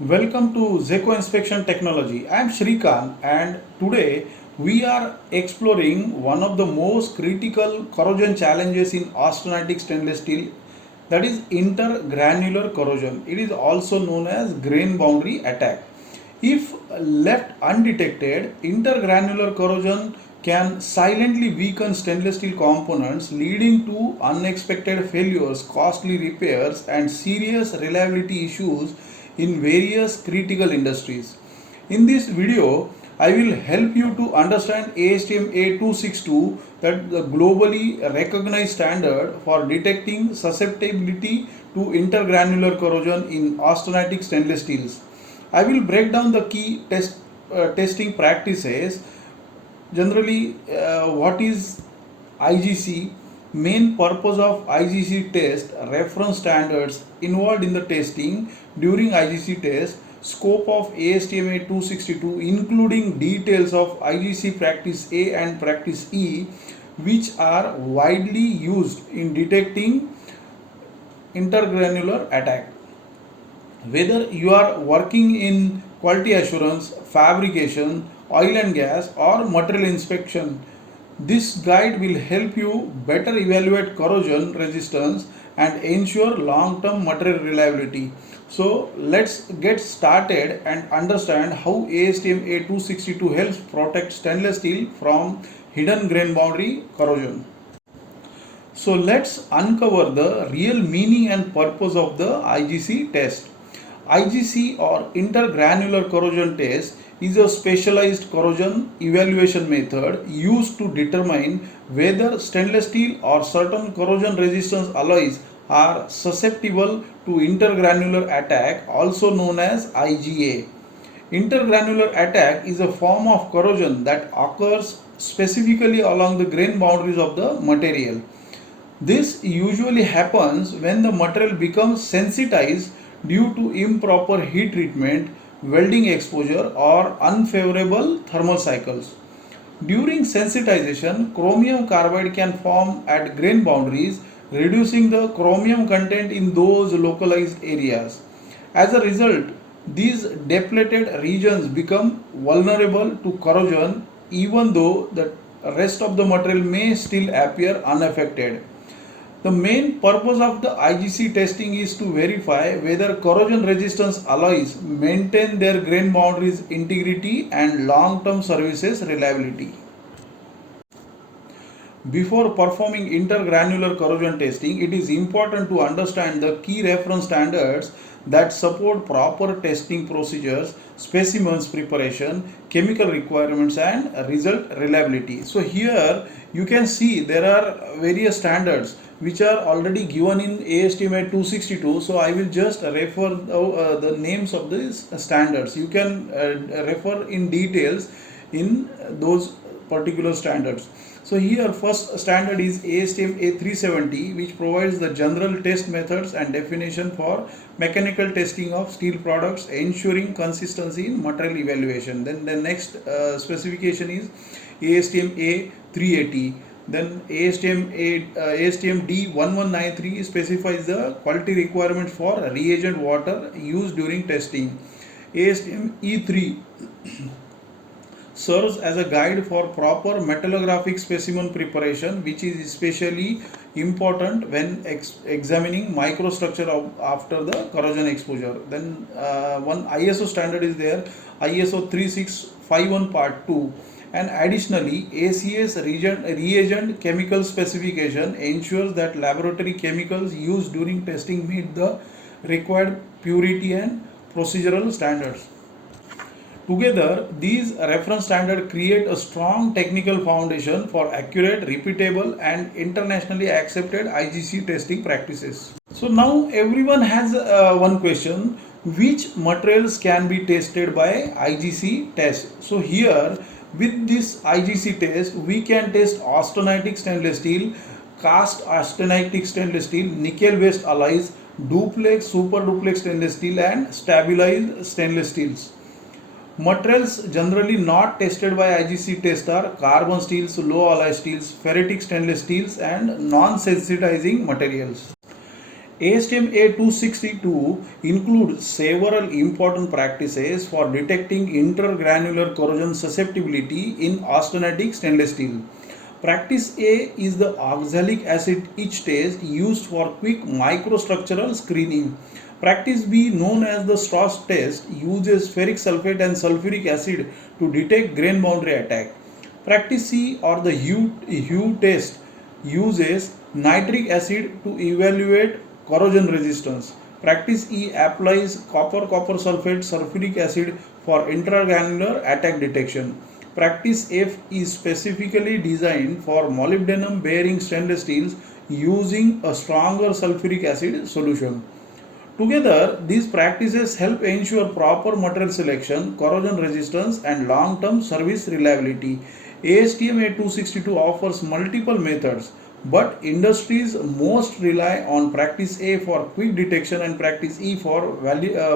Welcome to Zekko Inspection Technology. I am Shrikant and today we are exploring one of the most critical corrosion challenges in austenitic stainless steel, that is intergranular corrosion. It is also known as grain boundary attack. If left undetected, intergranular corrosion can silently weaken stainless steel components, leading to unexpected failures, costly repairs, and serious reliability issues in various critical industries. In this video, I will help you to understand ASTM A262, that the globally recognized standard for detecting susceptibility to intergranular corrosion in austenitic stainless steels. I will break down the key testing practices. Generally, what is IGC? Main purpose of IGC test, reference standards involved in the testing during IGC test, scope of ASTM A262 including details of IGC practice A and practice E, which are widely used in detecting intergranular attack. Whether you are working in quality assurance, fabrication, oil and gas, or material inspection, this guide will help you better evaluate corrosion resistance and ensure long-term material reliability. So let's get started and understand how ASTM A262 helps protect stainless steel from hidden grain boundary corrosion. So let's uncover the real meaning and purpose of the IGC test. IGC or intergranular corrosion test is a specialized corrosion evaluation method used to determine whether stainless steel or certain corrosion resistance alloys are susceptible to intergranular attack, also known as IGA. Intergranular attack is a form of corrosion that occurs specifically along the grain boundaries of the material. This usually happens when the material becomes sensitized due to improper heat treatment, welding exposure, or unfavorable thermal cycles. During sensitization, chromium carbide can form at grain boundaries, reducing the chromium content in those localized areas. As a result, these depleted regions become vulnerable to corrosion even though the rest of the material may still appear unaffected. The main purpose of the IGC testing is to verify whether corrosion resistance alloys maintain their grain boundaries integrity and long-term services reliability. Before performing intergranular corrosion testing, it is important to understand the key reference standards that support proper testing procedures, specimens preparation, chemical requirements, and result reliability. So here you can see there are various standards which are already given in ASTM 262. So I will just refer the names of these standards. You can refer in details in those particular standards. So here first standard is ASTM A370, which provides the general test methods and definition for mechanical testing of steel products, ensuring consistency in material evaluation. Then the next specification is ASTM A380. Then ASTM D1193 specifies the quality requirements for reagent water used during testing. ASTM E3 serves as a guide for proper metallographic specimen preparation, which is especially important when examining microstructure after the corrosion exposure. Then one ISO standard is there, ISO 3651 part 2, and additionally ACS reagent chemical specification ensures that laboratory chemicals used during testing meet the required purity and procedural standards. Together, these reference standards create a strong technical foundation for accurate, repeatable, and internationally accepted IGC testing practices. So now everyone has one question: which materials can be tested by IGC test? So here, with this IGC test, we can test austenitic stainless steel, cast austenitic stainless steel, nickel-based alloys, duplex, super duplex stainless steel, and stabilized stainless steels. Materials generally not tested by IGC test are carbon steels, low alloy steels, ferritic stainless steels, and non-sensitizing materials. ASTM A262 includes several important practices for detecting intergranular corrosion susceptibility in austenitic stainless steel. Practice A is the oxalic acid etch test used for quick microstructural screening. Practice B, known as the Strauss test, uses ferric sulfate and sulfuric acid to detect grain boundary attack. Practice C, or the Hue test, uses nitric acid to evaluate corrosion resistance. Practice E applies copper sulfate sulfuric acid for intragranular attack detection. Practice F is specifically designed for molybdenum bearing stainless steels using a stronger sulfuric acid solution. Together, these practices help ensure proper material selection, corrosion resistance, and long-term service reliability. ASTM A262 offers multiple methods, but industries most rely on practice A for quick detection and practice E for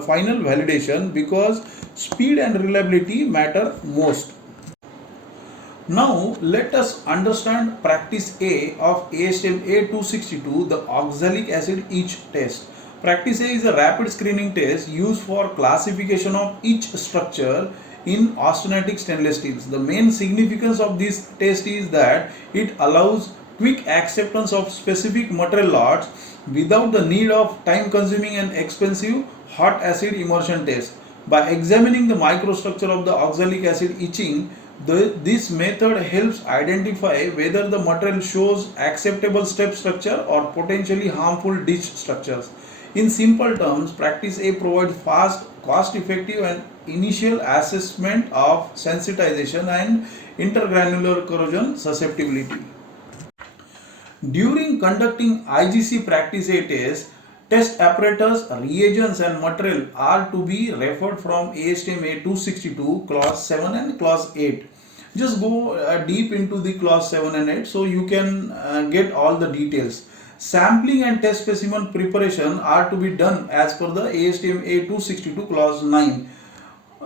final validation because speed and reliability matter most. Now let us understand practice A of ASTM A262, the oxalic acid etch test. Practice A is a rapid screening test used for classification of each structure in austenitic stainless steels. The main significance of this test is that it allows quick acceptance of specific material lots without the need of time consuming and expensive hot acid immersion test. By examining the microstructure of the oxalic acid etching, this method helps identify whether the material shows acceptable step structure or potentially harmful ditch structures. In simple terms, practice A provides fast, cost-effective and initial assessment of sensitization and intergranular corrosion susceptibility. During conducting IGC practice A test apparatus, reagents and material are to be referred from ASTM A262 clause 7 and clause 8. Just go deep into the clause 7 and 8 so you can get all the details. Sampling and test specimen preparation are to be done as per the ASTM A262 clause 9.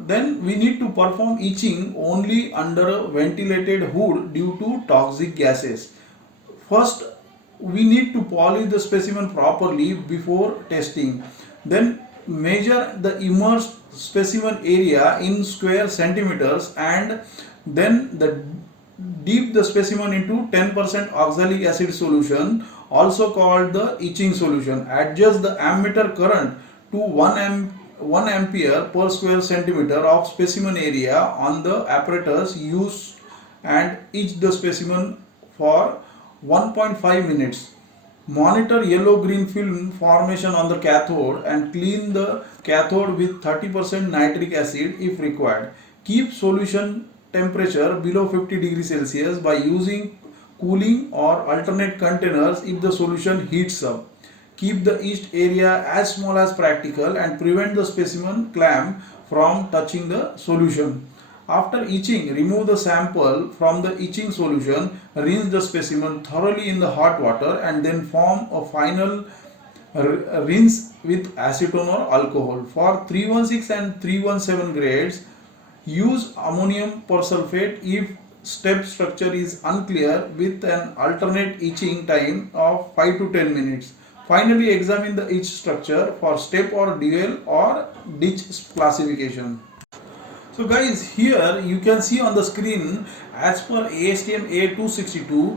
Then we need to perform etching only under a ventilated hood due to toxic gases. First, we need to polish the specimen properly before testing. Then measure the immersed specimen area in square centimeters and then dip the specimen into 10% oxalic acid solution, also called the etching solution. Adjust the ammeter current to 1 ampere per square centimeter of specimen area on the apparatus used and etch the specimen for 1.5 minutes. Monitor yellow-green film formation on the cathode and clean the cathode with 30% nitric acid if required. Keep solution temperature below 50 degrees Celsius by using cooling or alternate containers if the solution heats up. Keep the etched area as small as practical and prevent the specimen clamp from touching the solution. After etching, remove the sample from the etching solution, rinse the specimen thoroughly in the hot water and then form a final rinse with acetone or alcohol. For 316 and 317 grades, use ammonium persulfate if step structure is unclear with an alternate etching time of 5 to 10 minutes. Finally, examine the etched structure for step or dual or ditch classification. So guys, here you can see on the screen, as per ASTM A262,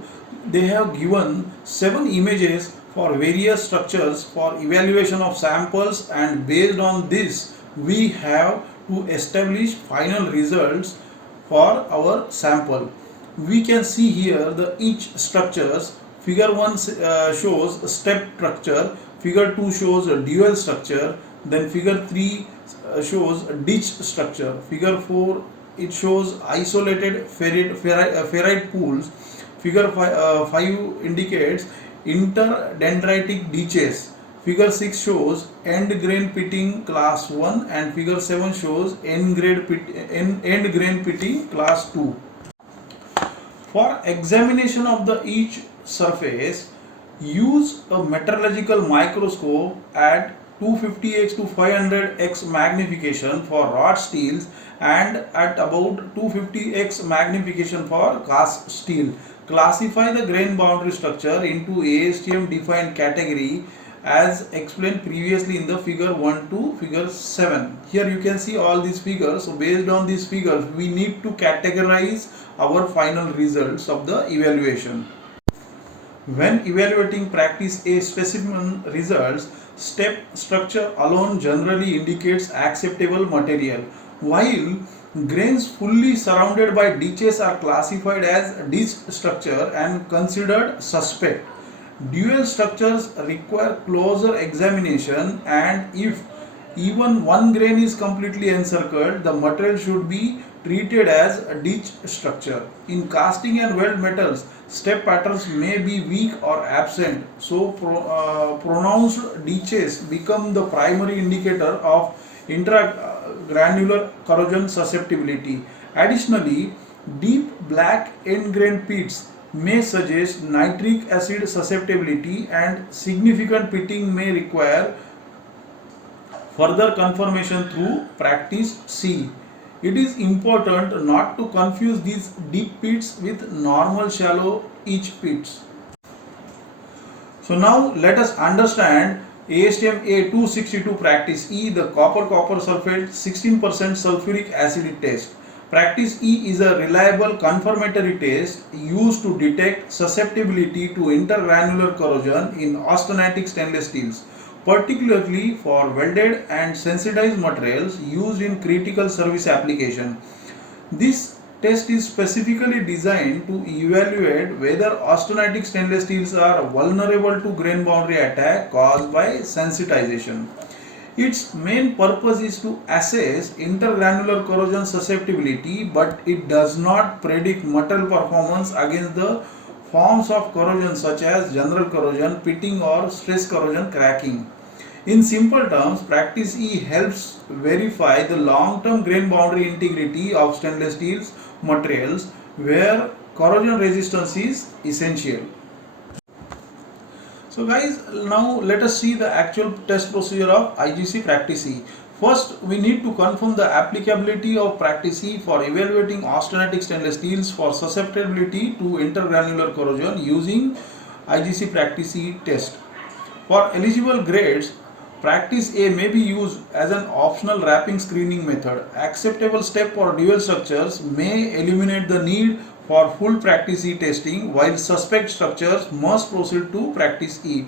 they have given 7 images for various structures for evaluation of samples, and based on this we have to establish final results for our sample. We can see here the each structures. Figure 1 shows a step structure, figure 2 shows a dual structure, then figure 3 shows a ditch structure, figure 4 it shows isolated ferrite pools, figure 5 indicates interdendritic ditches, figure 6 shows end grain pitting class 1 and figure 7 shows end grain pitting class 2. For examination of each surface, use a metrological microscope at 250x to 500x magnification for wrought steels and at about 250x magnification for cast steel. Classify the grain boundary structure into ASTM defined category as explained previously in the figure 1 to figure 7. Here you can see all these figures. So based on these figures, we need to categorize our final results of the evaluation. When evaluating practice A specimen results, step structure alone generally indicates acceptable material, while grains fully surrounded by ditches are classified as ditch structure and considered suspect. Dual structures require closer examination, and if even one grain is completely encircled, the material should be treated as a ditch structure. In casting and weld metals, step patterns may be weak or absent, so pronounced ditches become the primary indicator of intragranular corrosion susceptibility. Additionally, deep black end grain pits may suggest nitric acid susceptibility, and significant pitting may require further confirmation through practice C. It is important not to confuse these deep pits with normal shallow edge pits. So now let us understand ASTM A262 practice E, the copper sulfate 16% sulfuric acid test. Practice E is a reliable confirmatory test used to detect susceptibility to intergranular corrosion in austenitic stainless steels, particularly for welded and sensitized materials used in critical service application. This test is specifically designed to evaluate whether austenitic stainless steels are vulnerable to grain boundary attack caused by sensitization. Its main purpose is to assess intergranular corrosion susceptibility, but it does not predict material performance against the forms of corrosion such as general corrosion, pitting, or stress corrosion cracking. In simple terms, practice E helps verify the long-term grain boundary integrity of stainless steel materials where corrosion resistance is essential. So guys, now let us see the actual test procedure of IGC practice E. First, we need to confirm the applicability of practice E for evaluating austenitic stainless steels for susceptibility to intergranular corrosion using IGC practice E test. For eligible grades, practice A may be used as an optional wrapping screening method. Acceptable step for dual structures may eliminate the need for full practice E testing, while suspect structures must proceed to practice E.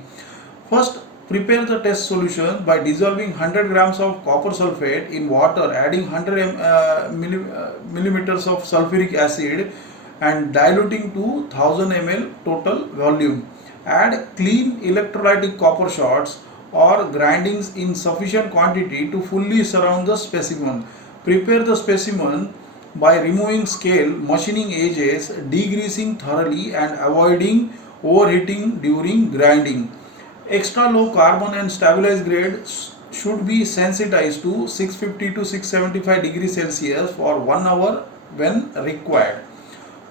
First, prepare the test solution by dissolving 100 grams of copper sulfate in water, adding 100 millimeters of sulfuric acid and diluting to 1000 ml total volume. Add clean electrolytic copper shots or grindings in sufficient quantity to fully surround the specimen. Prepare the specimen by removing scale, machining edges, degreasing thoroughly, and avoiding overheating during grinding. Extra low carbon and stabilized grade should be sensitized to 650 to 675 degrees Celsius for 1 hour when required.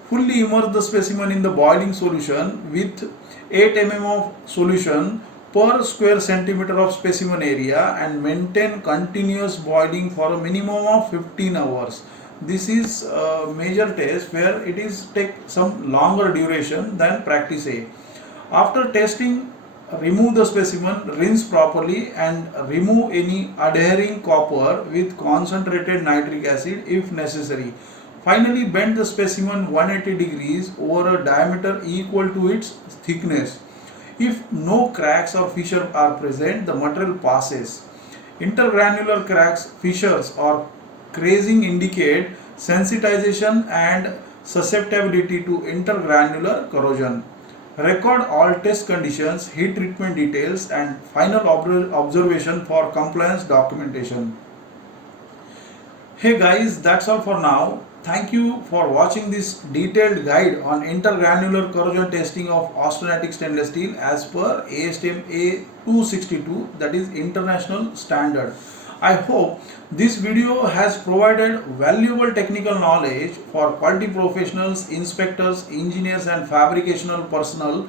Fully immerse the specimen in the boiling solution with 8 mm of solution per square centimeter of specimen area and maintain continuous boiling for a minimum of 15 hours. This is a major test where it is take some longer duration than practice A. After testing, remove the specimen, rinse properly, and remove any adhering copper with concentrated nitric acid if necessary. Finally, bend the specimen 180 degrees over a diameter equal to its thickness. If no cracks or fissures are present, the material passes. Intergranular cracks, fissures, or crazing indicate sensitization and susceptibility to intergranular corrosion. Record all test conditions, heat treatment details, and final observation for compliance documentation. Hey guys, that's all for now. Thank you for watching this detailed guide on intergranular corrosion testing of austenitic stainless steel as per ASTM A262, that is international standard. I hope this video has provided valuable technical knowledge for quality professionals, inspectors, engineers, and fabricational personnel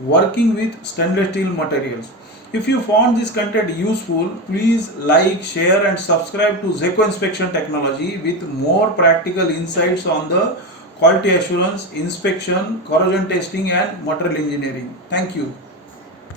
working with stainless steel materials. If you found this content useful, please like, share, and subscribe to Zekko Inspection Technology with more practical insights on the quality assurance, inspection, corrosion testing, and material engineering. Thank you.